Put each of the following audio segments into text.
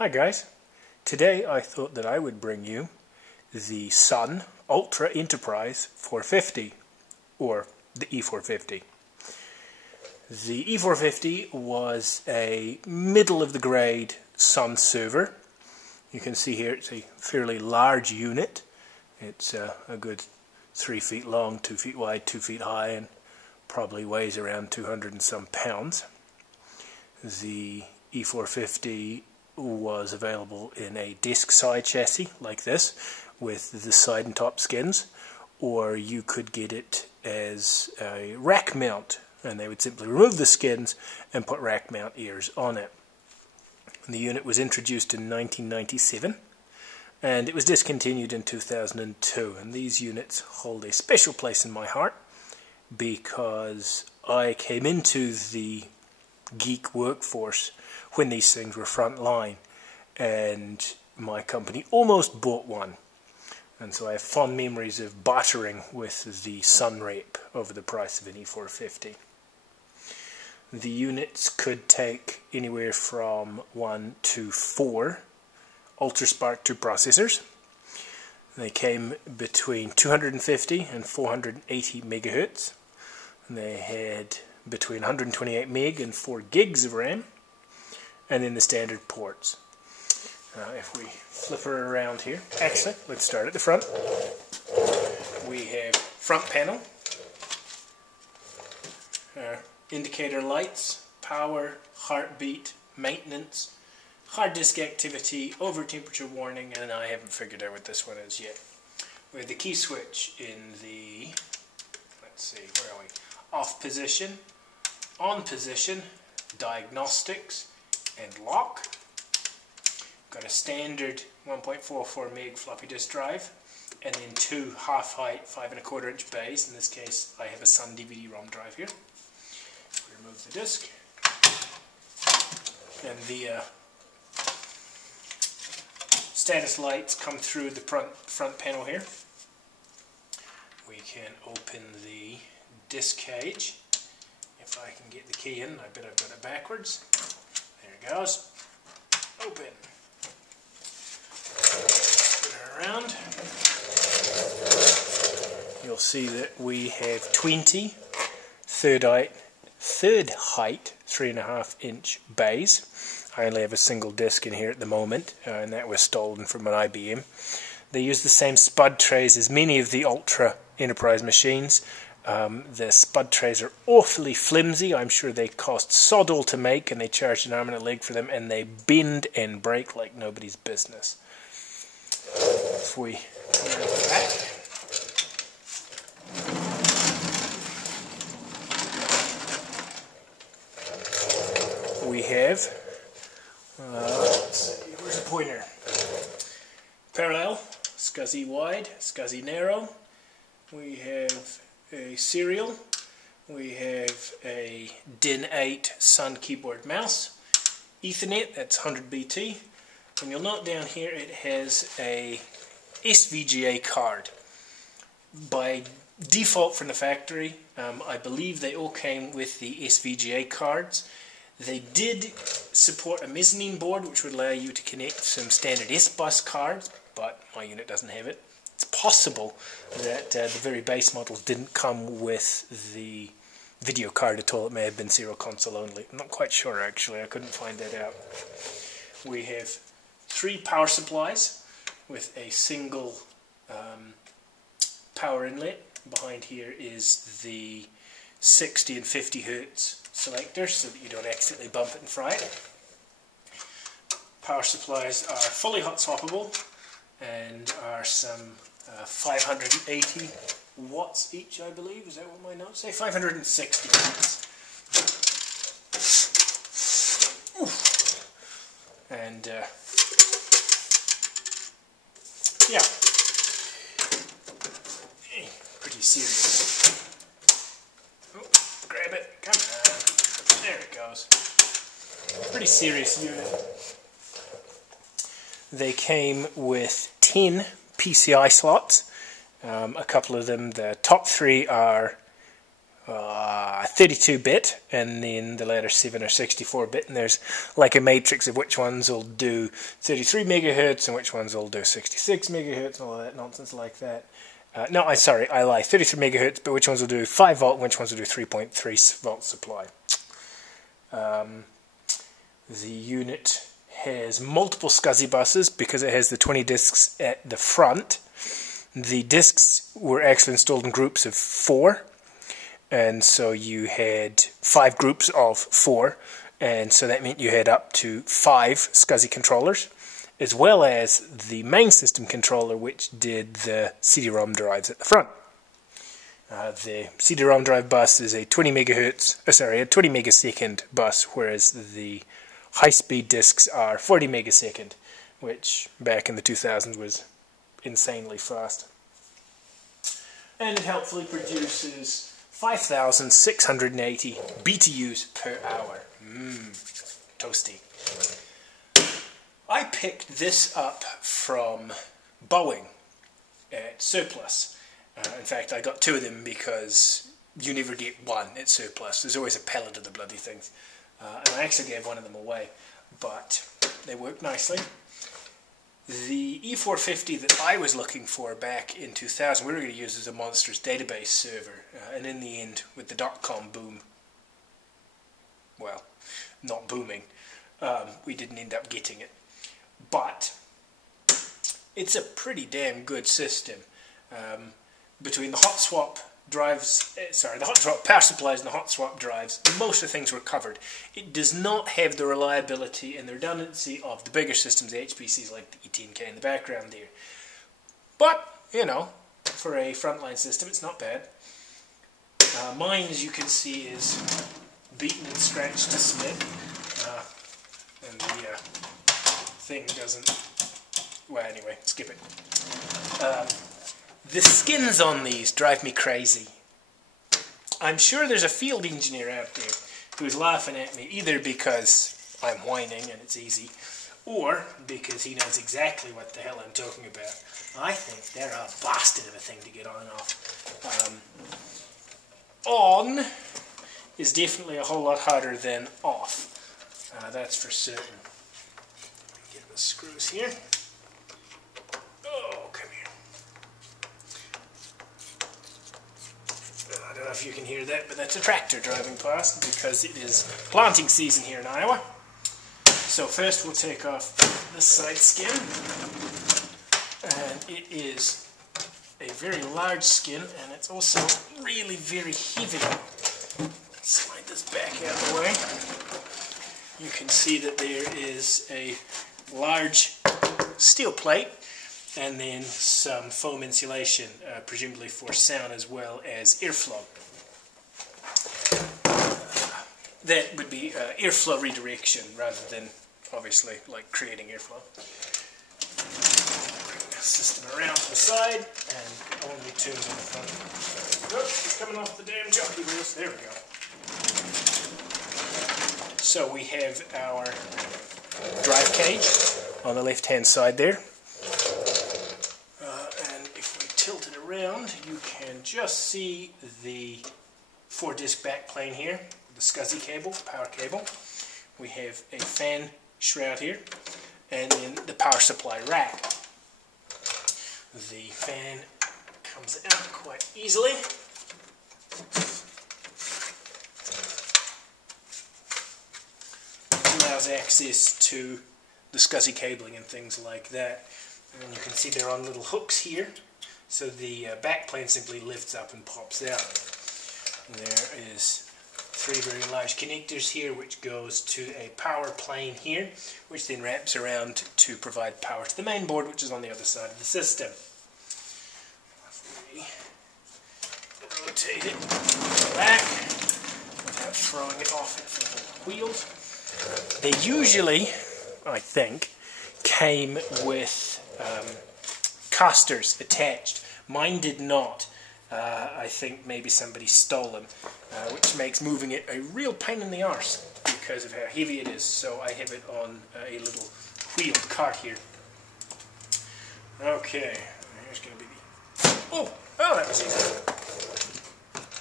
Hi guys, today I thought that I would bring you the Sun Ultra Enterprise 450, or the E450. The E450 was a middle of the grade Sun server. You can see here it's a fairly large unit. It's a good 3 feet long, 2 feet wide, 2 feet high, and probably weighs around 200 and some pounds. The E450 was available in a disc side chassis like this with the side and top skins, or you could get it as a rack mount, and they would simply remove the skins and put rack mount ears on it. The unit was introduced in 1997 and it was discontinued in 2002, and these units hold a special place in my heart because I came into the geek workforce when these things were front line, and my company almost bought one, and so I have fond memories of bartering with the Sun Rape over the price of an E450. The units could take anywhere from 1 to 4 UltraSpark 2 processors. They came between 250 and 480 megahertz. They had between 128 meg and 4 gigs of RAM, and then the standard ports. If we flip her around here, actually, let's start at the front. We have front panel, indicator lights, power, heartbeat, maintenance, hard disk activity, over temperature warning, and I haven't figured out what this one is yet. We have the key switch in the, let's see, where are we? Off position, on position, diagnostics, and lock. Got a standard 1.44 meg floppy disk drive, and then 2 half-height 5 1/4 inch bays. In this case, I have a Sun DVD-ROM drive here. We remove the disk, and the status lights come through the front panel here. We can open the disk cage. If I can get the key in, I bet I've got it backwards. There it goes. Open. Spin her around. You'll see that we have 20 third height 3.5 inch bays. I only have a single disc in here at the moment, and that was stolen from an IBM. They use the same spud trays as many of the Ultra Enterprise machines. The spud trays are awfully flimsy. I'm sure they cost sod all to make, and they charge an arm and a leg for them, and they bend and break like nobody's business. If we turn it back, we have, let's see, where's the pointer? Parallel, SCSI wide, SCSI narrow. We have a serial. We have a DIN 8 Sun keyboard mouse. Ethernet, that's 100 BT. And you'll note down here it has a SVGA card. By default from the factory, I believe they all came with the SVGA cards. They did support a mezzanine board, which would allow you to connect some standard S-Bus cards, but my unit doesn't have it. It's possible that the very base models didn't come with the video card at all. It may have been serial console only. I'm not quite sure, actually. I couldn't find that out. We have 3 power supplies with a single power inlet. Behind here is the 60 and 50 hertz selector so that you don't accidentally bump it and fry it. Power supplies are fully hot swappable and are some 580 watts each, I believe. Is that what my notes say? 560 watts. Oof. And yeah, pretty serious. Oh, grab it. Come on. There it goes. Pretty serious unit. They came with 10 PCI slots. A couple of them, the top 3 are 32-bit, and then the latter 7 or 64-bit, and there's like a matrix of which ones will do 33 megahertz and which ones will do 66 megahertz and all that nonsense like that. No, I lie, 33 megahertz, but which ones will do 5 volt and which ones will do 3.3 volt supply. The unit has multiple SCSI buses because it has the 20 discs at the front. The discs were actually installed in groups of 4. And so you had 5 groups of 4, and so that meant you had up to 5 SCSI controllers, as well as the main system controller, which did the CD-ROM drives at the front. The CD-ROM drive bus is a 20 megasecond bus, whereas the high-speed discs are 40 megasecond, which back in the 2000s was insanely fast. And it helpfully produces 5,680 BTUs per hour. Toasty. I picked this up from Boeing at Surplus. In fact, I got 2 of them because you never get one at Surplus. There's always a pallet of the bloody things. And I actually gave one of them away, but they work nicely. The E450 that I was looking for back in 2000, we were going to use as a monstrous database server, and in the end, with the dot-com boom, well, not booming, we didn't end up getting it. But it's a pretty damn good system. Between the hot swap drives, the hot swap power supplies and the hot swap drives, most of the things were covered. It does not have the reliability and the redundancy of the bigger systems, the HPCs like the E10K in the background there. But, you know, for a frontline system, it's not bad. Mine, as you can see, is beaten and scratched to smith, and the thing doesn't. Well, anyway, skip it. The skins on these drive me crazy. I'm sure there's a field engineer out there who's laughing at me, either because I'm whining and it's easy, or because he knows exactly what the hell I'm talking about. I think they're a bastard of a thing to get on and off. On is definitely a whole lot harder than off. That's for certain. Get the screws here. Oh, come here. I don't know if you can hear that, but that's a tractor driving past because it is planting season here in Iowa. So first we'll take off this side skin, and it is a very large skin, and it's also really very heavy. Slide this back out of the way. You can see that there is a large steel plate and then some foam insulation, presumably for sound as well as airflow. That would be airflow redirection rather than, obviously, like creating airflow. Bring the system around to the side and only tunes on the front. Oh, it's coming off the damn jockey wheels. There we go. So we have our drive cage on the left-hand side there. And if we tilt it around, you can just see the 4-disc backplane here, the SCSI cable, power cable. We have a fan shroud here, and then the power supply rack. The fan comes out quite easily. It allows access to the SCSI cabling and things like that. And you can see they're on little hooks here, so the backplane simply lifts up and pops out. There is 3 very large connectors here, which goes to a power plane here, which then wraps around to provide power to the main board, which is on the other side of the system. Rotate it back without throwing it off its little wheels. They usually, I think, came with casters attached. Mine did not. I think maybe somebody stole them, which makes moving it a real pain in the arse because of how heavy it is. So I have it on a little wheeled cart here. Okay, here's going to be the... Oh, that was easy.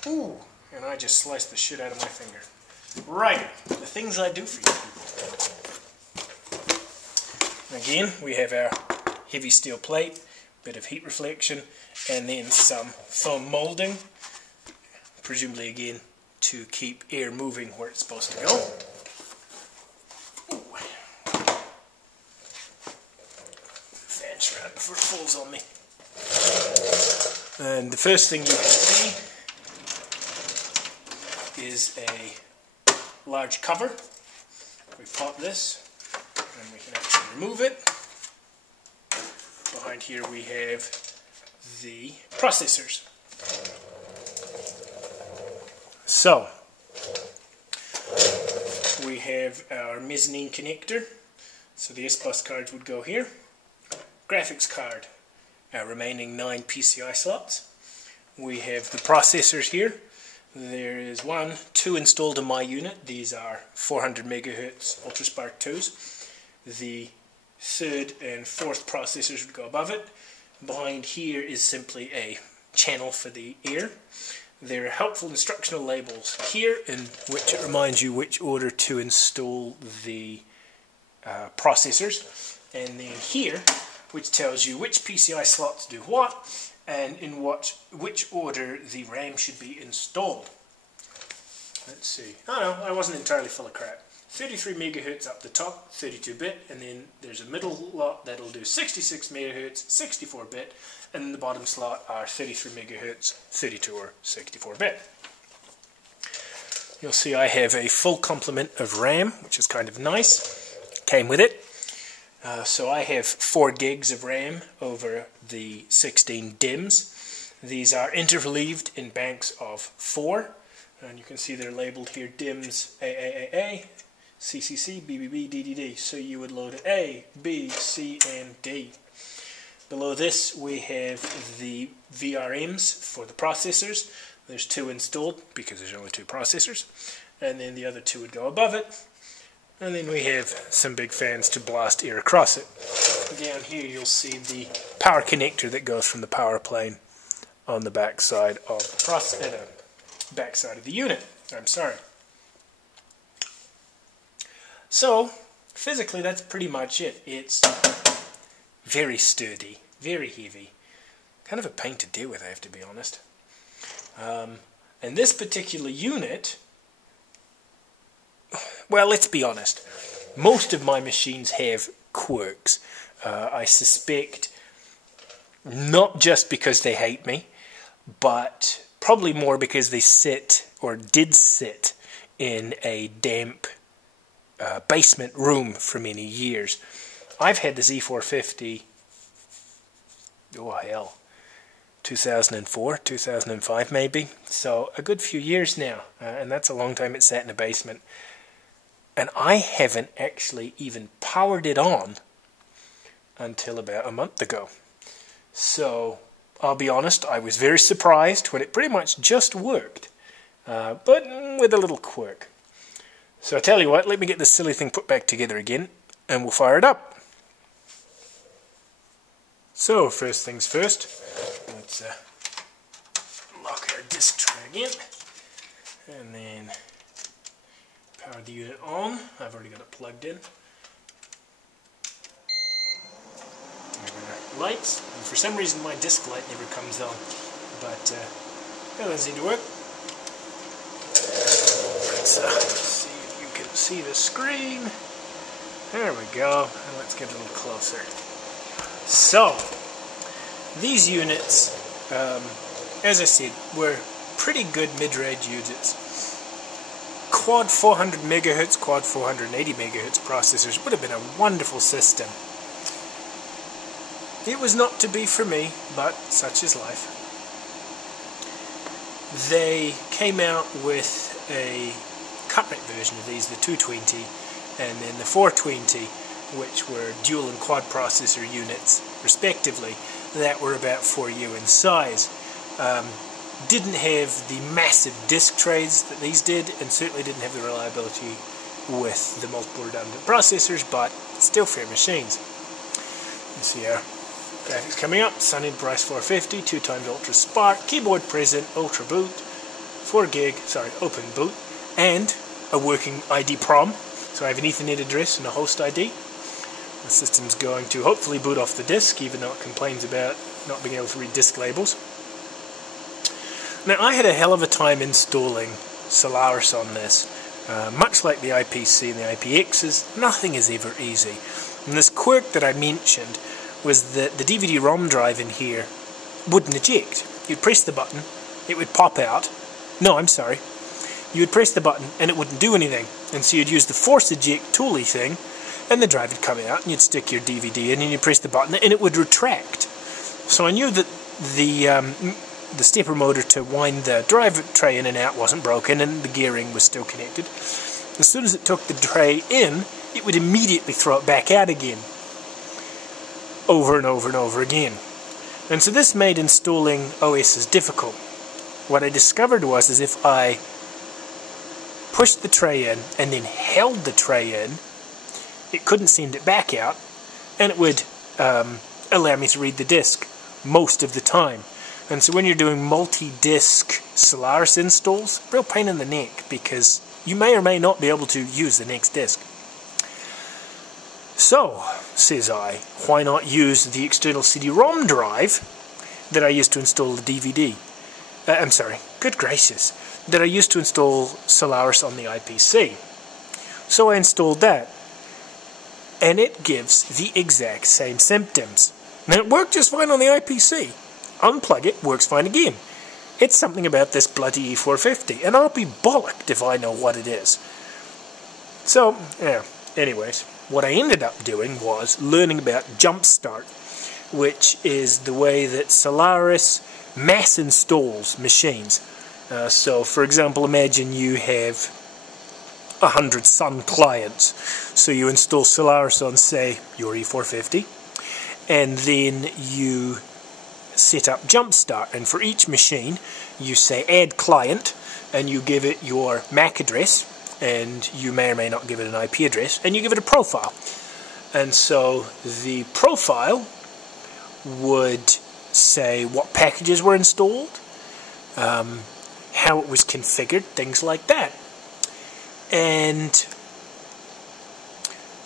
Ooh, and I just sliced the shit out of my finger. Right, the things I do for you people. Again, we have our heavy steel plate, bit of heat reflection, and then some foam molding, presumably again to keep air moving where it's supposed to go. Fans around before it falls on me. And the first thing you can see is a large cover. We pop this and we can actually remove it. Behind here we have the processors. So, we have our mezzanine connector. So the S-Bus cards would go here. Graphics card, our remaining 9 PCI slots. We have the processors here. There is 2 installed in my unit. These are 400 MHz UltraSpark 2s. The 3rd and 4th processors would go above it. Behind here is simply a channel for the air. There are helpful instructional labels here in which it reminds you which order to install the processors. And then here, which tells you which PCI slots do what, and in which order the RAM should be installed. Let's see. Oh no, I wasn't entirely full of crap. 33 MHz up the top, 32-bit, and then there's a middle lot that'll do 66 MHz, 64-bit, and in the bottom slot are 33 MHz, 32 or 64-bit. You'll see I have a full complement of RAM, which is kind of nice. Came with it. So I have 4 gigs of RAM over the 16 DIMMs. These are interleaved in banks of 4, and you can see they're labeled here DIMMs AAAA, CCC, BBB, DDD. So you would load A, B, C, and D. Below this we have the VRMs for the processors. There's 2 installed because there's only 2 processors, and then the other 2 would go above it. And then we have some big fans to blast air across it. Down here you'll see the power connector that goes from the power plane on the back side of the backside of the unit. I'm sorry. So physically that's pretty much it. It's very sturdy, very heavy, kind of a pain to deal with, I have to be honest. And this particular unit, well, let's be honest, most of my machines have Quirks. I suspect not just because they hate me, but probably more because they sit, or did sit, in a damp basement room for many years. I've had this E450, oh hell, 2004, 2005 maybe, so a good few years now, and that's a long time it sat in a basement. And I haven't actually even powered it on until about a month ago. So, I'll be honest, I was very surprised when it pretty much just worked, but with a little quirk. So I tell you what, let me get this silly thing put back together again, and we'll fire it up. So, first things first, let's lock our disk tray in, and then power the unit on. I've already got it plugged in. Lights, and for some reason my disk light never comes on, but that doesn't seem to work. Let's see if you can see the screen. There we go, and let's get a little closer. So, these units, as I said, were pretty good mid-range units. Quad 400 MHz, quad 480 MHz processors would have been a wonderful system. It was not to be for me, but such is life. They came out with a current version of these, the 220, and then the 420, which were dual and quad processor units, respectively, that were about 4U in size. Didn't have the massive disk trays that these did, and certainly didn't have the reliability with the multiple redundant processors, but still fair machines. You see our graphics coming up. Sun E450, 2x UltraSpark, keyboard present, Ultra Boot, open boot, and a working ID prom. So I have an Ethernet address and a host ID. The system's going to hopefully boot off the disk, even though it complains about not being able to read disk labels. Now, I had a hell of a time installing Solaris on this. Much like the IPC and the IPXs, nothing is ever easy. And this quirk that I mentioned was that the DVD-ROM drive in here wouldn't eject. You'd press the button, it would pop out. No, I'm sorry. You would press the button and it wouldn't do anything. And so you'd use the force eject tooly thing, and the drive would come out, and you'd stick your DVD in, and you'd press the button, and it would retract. So I knew that the stepper motor to wind the drive tray in and out wasn't broken, and the gearing was still connected. As soon as it took the tray in, it would immediately throw it back out again. Over and over and over again. And so this made installing OSs difficult. What I discovered was, is if I pushed the tray in and then held the tray in, it couldn't send it back out, and it would allow me to read the disk most of the time. And so when you're doing multi-disc Solaris installs, real pain in the neck, because you may or may not be able to use the next disk. So, says I, why not use the external CD-ROM drive that I used to install the DVD? I'm sorry, good gracious, that I used to install Solaris on the IPC. So I installed that, and it gives the exact same symptoms. Now, it worked just fine on the IPC. Unplug it, works fine again. It's something about this bloody E450, and I'll be bollocked if I know what it is. So, yeah, anyways, what I ended up doing was learning about Jumpstart, which is the way that Solaris mass installs machines. So, for example, imagine you have 100 Sun clients. So you install Solaris on, say, your E450, and then you set up Jumpstart, and for each machine you say add client, and you give it your MAC address, and you may or may not give it an IP address, and you give it a profile. And so the profile would say what packages were installed, how it was configured, things like that. And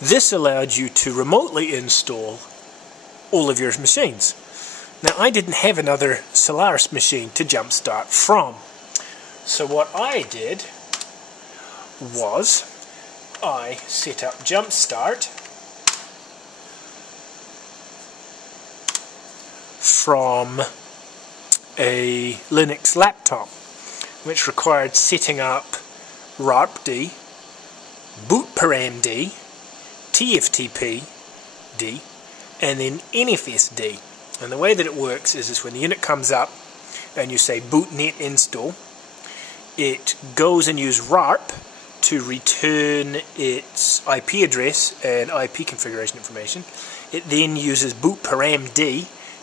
this allowed you to remotely install all of your machines. Now, I didn't have another Solaris machine to Jumpstart from. So what I did was I set up Jumpstart from a Linux laptop, which required setting up RARPD, bootparamd, TFTPD, and then NFSD. And the way that it works is when the unit comes up and you say bootnet install, it goes and uses RARP to return its IP address and IP configuration information. It then uses bootparamd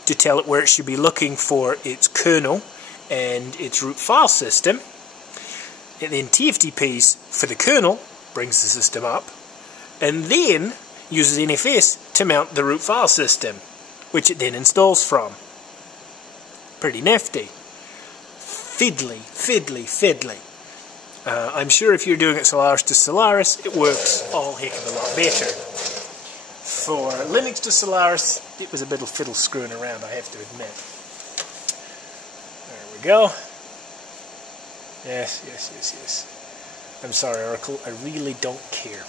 to tell it where it should be looking for its kernel and its root file system. It then TFTPs for the kernel, brings the system up, and then uses NFS to mount the root file system, which it then installs from. Pretty nifty. Fiddly, fiddly, fiddly. I'm sure if you're doing it Solaris to Solaris, it works all heck of a lot better. For Linux to Solaris, it was a bit of fiddle screwing around, I have to admit. There we go. Yes, yes, yes, yes. I'm sorry, Oracle, I really don't care.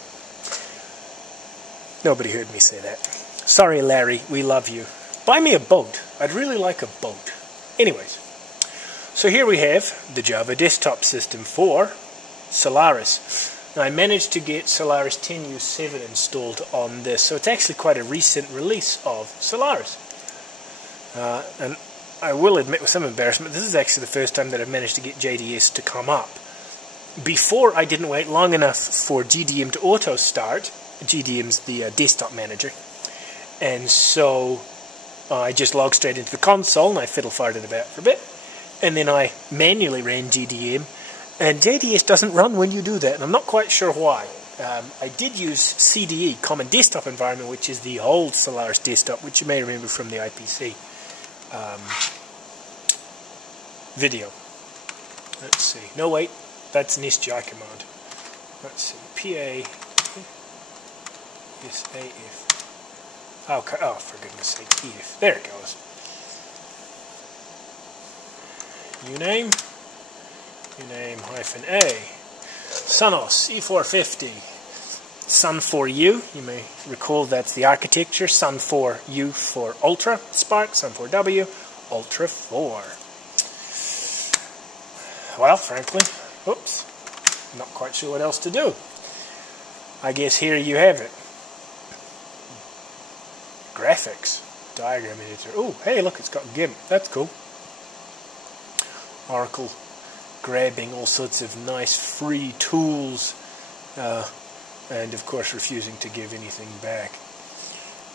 Nobody heard me say that. Sorry, Larry, we love you. Buy me a boat. I'd really like a boat. Anyways, so here we have the Java desktop system for Solaris. Now, I managed to get Solaris 10U7 installed on this, so it's actually quite a recent release of Solaris. And I will admit with some embarrassment, this is actually the first time that I've managed to get JDS to come up. Before, I didn't wait long enough for GDM to auto start. GDM's the desktop manager. And so I just logged straight into the console and I fiddle-farted about for a bit. And then I manually ran GDM. And JDS doesn't run when you do that, and I'm not quite sure why. I did use CDE, Common Desktop Environment, which is the old Solaris desktop, which you may remember from the IPC video. Let's see. No, wait. That's an SGI command. Let's see. PA is AF. Okay. Oh, for goodness sake. EF. There it goes. Uname -A. Sun E450. Sun 4U. You may recall that's the architecture. Sun 4U for Ultra Spark. Sun 4W. Ultra 4. Well, frankly, oops, not quite sure what else to do. I guess here you have it. Graphics. Diagram editor. Oh, hey, look, it's got GIMP. That's cool. Oracle grabbing all sorts of nice free tools and, of course, refusing to give anything back.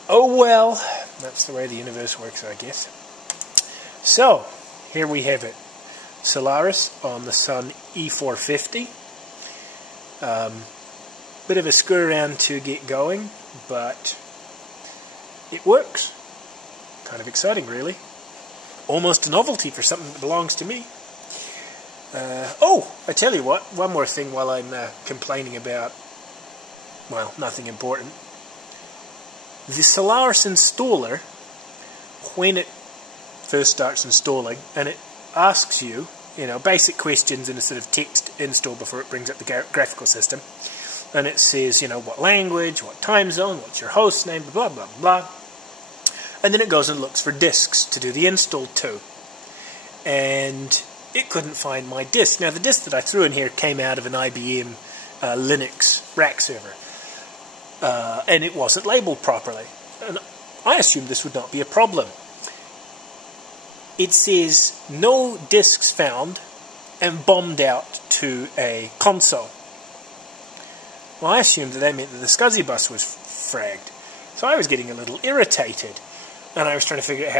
Oh, well, that's the way the universe works, I guess. So, here we have it. Solaris on the Sun E450. Bit of a screw around to get going, but it works. Kind of exciting, really. Almost a novelty for something that belongs to me. Oh, I tell you what, one more thing while I'm complaining about, well, nothing important. The Solaris installer, when it first starts installing, and it asks you, basic questions in a sort of text install before it brings up the graphical system. And it says, what language, what time zone, what's your host name, blah, blah, blah. And then it goes and looks for disks to do the install to. And it couldn't find my disk. Now, the disk that I threw in here came out of an IBM Linux rack server. And it wasn't labeled properly. And I assumed this would not be a problem. It says no disks found and bombed out to a console. Well, I assumed that meant that the SCSI bus was fragged. So I was getting a little irritated. And I was trying to figure out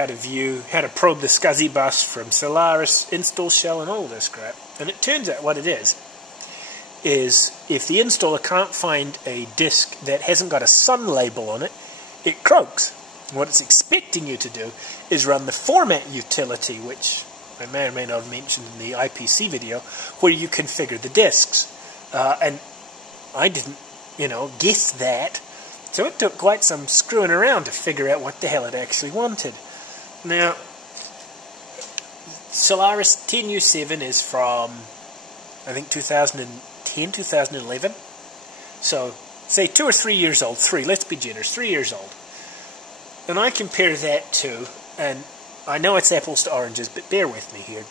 how to probe the SCSI bus from Solaris, install shell, and all this crap. And it turns out what it is if the installer can't find a disk that hasn't got a Sun label on it, it croaks. What it's expecting you to do is run the format utility, which I may or may not have mentioned in the IPC video, where you configure the disks. And I didn't, guess that. So it took quite some screwing around to figure out what the hell it actually wanted. Now, Solaris 10U7 is from, I think, 2010, 2011. So, say 2 or 3 years old. 3, let's be generous, 3 years old. And I compare that to, and I know it's apples to oranges, but bear with me here,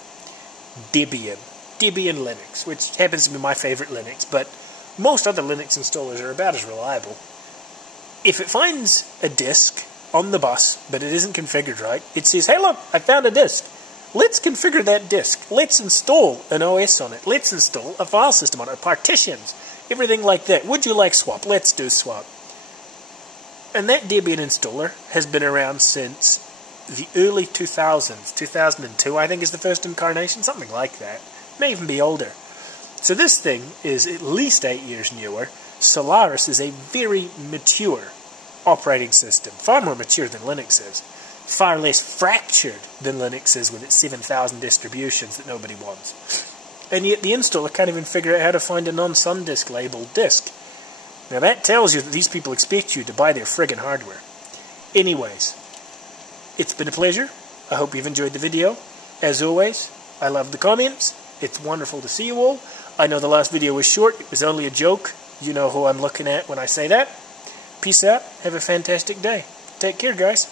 Debian Linux, which happens to be my favorite Linux, but most other Linux installers are about as reliable. If it finds a disk on the bus, but it isn't configured right, it says, hey look, I found a disk. Let's configure that disk. Let's install an OS on it. Let's install a file system on it, partitions, everything like that. Would you like swap? Let's do swap. And that Debian installer has been around since the early 2000s. 2002, I think, is the first incarnation, something like that. May even be older. So this thing is at least 8 years newer. Solaris is a very mature operating system, far more mature than Linux is, far less fractured than Linux is with its 7,000 distributions that nobody wants. And yet the installer can't even figure out how to find a non-Sun disk labeled disk. Now that tells you that these people expect you to buy their friggin' hardware. Anyways, it's been a pleasure. I hope you've enjoyed the video. As always, I love the comments. It's wonderful to see you all. I know the last video was short. It was only a joke. You know who I'm looking at when I say that. Peace out. Have a fantastic day. Take care, guys.